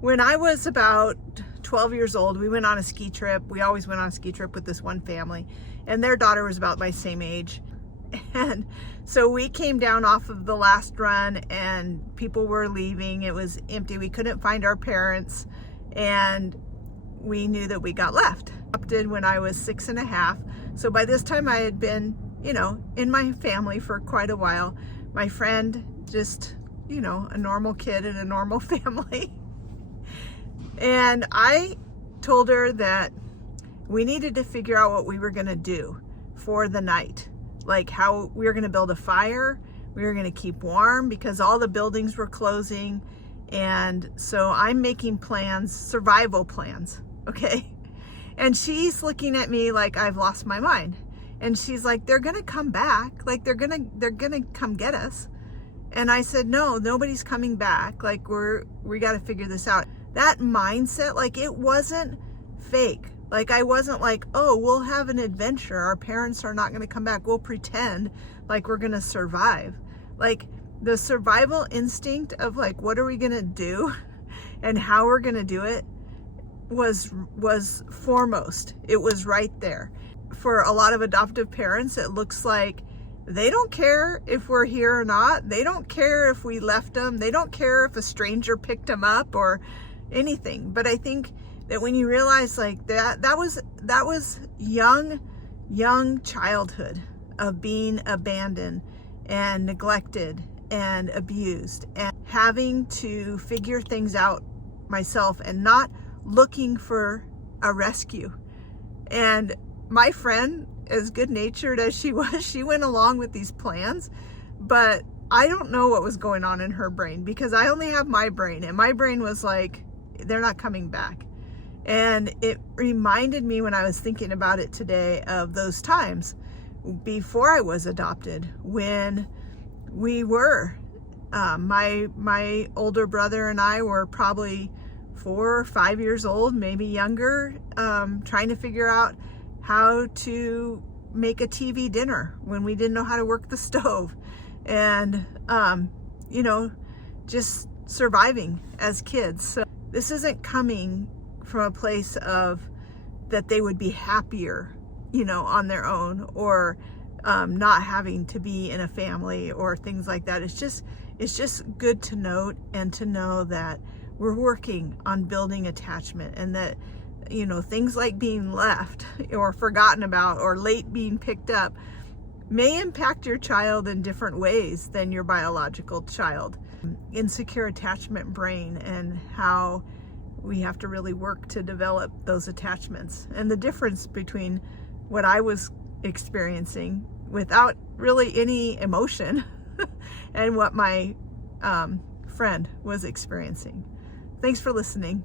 When I was about 12 years old, we went on a ski trip. We always went on a ski trip with this one family, and their daughter was about my same age. And so we came down off of the last run and people were leaving. It was empty. We couldn't find our parents, and we knew that we got left. Adopted when I was 6.5. So by this time I had been, in my family for quite a while. My friend, just, a normal kid in a normal family. And I told her that we needed to figure out what we were going to do for the night. Like how we were going to build a fire, we were going to keep warm because all the buildings were closing. And so I'm making plans, survival plans, okay? And she's looking at me like I've lost my mind. And she's like, they're going to come back. Like they're going to come get us. And I said, no, nobody's coming back. Like we got to figure this out. That mindset, like it wasn't fake. Like I wasn't like, oh, we'll have an adventure. Our parents are not going to come back. We'll pretend like we're going to survive. Like the survival instinct of like, what are we going to do and how we're going to do it was foremost. It was right there. For a lot of adoptive parents, it looks like they don't care if we're here or not. They don't care if we left them. They don't care if a stranger picked them up or anything. But I think that when you realize like that was young childhood of being abandoned and neglected and abused and having to figure things out myself and not looking for a rescue. And my friend, as good-natured as she was, she went along with these plans, but I don't know what was going on in her brain because I only have my brain, and my brain was like, they're not coming back. And it reminded me when I was thinking about it today of those times before I was adopted when we were, my older brother and I were probably 4 or 5 years old, maybe younger, trying to figure out how to make a TV dinner when we didn't know how to work the stove, and just surviving as kids. So this isn't coming from a place of that they would be happier, on their own, or not having to be in a family or things like that. It's just good to note and to know that we're working on building attachment, and that things like being left or forgotten about or late being picked up may impact your child in different ways than your biological child. Insecure attachment brain, and how we have to really work to develop those attachments, and the difference between what I was experiencing without really any emotion and what my friend was experiencing. Thanks for listening.